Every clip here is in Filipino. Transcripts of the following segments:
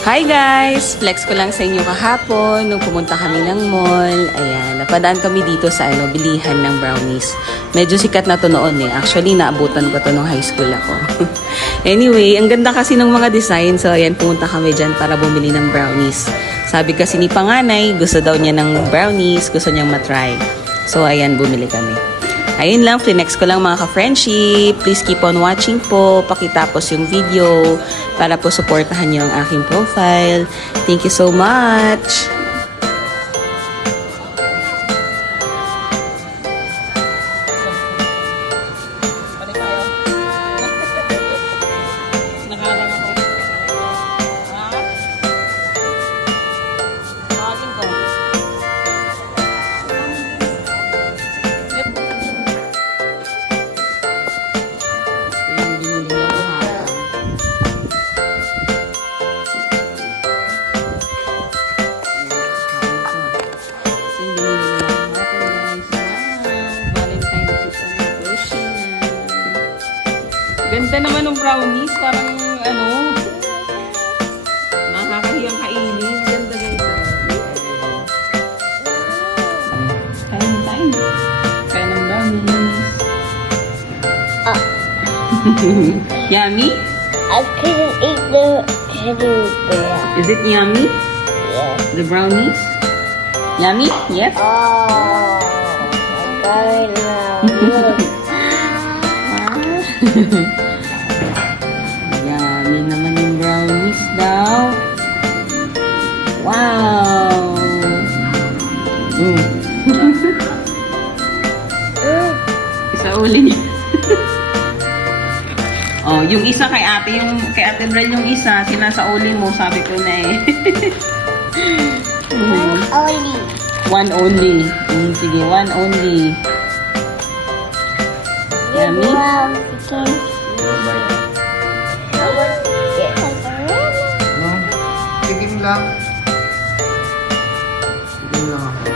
Hi guys! Flex ko lang sa inyo kahapon nung pumunta kami ng mall. Ayan, napadaan kami dito sa bilihan ng brownies. Medyo sikat na to noon eh. Actually, naabutan ko to nung high school ako. Anyway, ang ganda kasi ng mga design. So ayan, pumunta kami dyan para bumili ng brownies. Sabi kasi ni panganay, gusto daw niya ng brownies, gusto niyang matry. So ayan, bumili kami. Ayun lang, flinex ko lang mga ka-friendship. Please keep on watching po. Pakitapos yung video para po supportahan niyo ang aking profile. Thank you so much! Ganda naman ng brownies. Parang, nakakahiyang kainin. Ganda guys. Kain. Kain ng brownies. Yummy? I couldn't eat the teddy bear. Is it yummy? Yeah. The brownies? Yummy? Yes? Oh, I got it now. Look. Yummy naman yung brownies daw. Wow! Isa uli. Oh, yung isa kay Ate Brel yung isa, sinasauli mo, sabi ko na eh. Only. One only. Sige, one only. Yummy? Tigim lang. Tigim lang ako.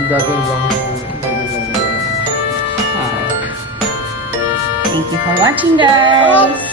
Yung dating bang Thank you for watching, guys.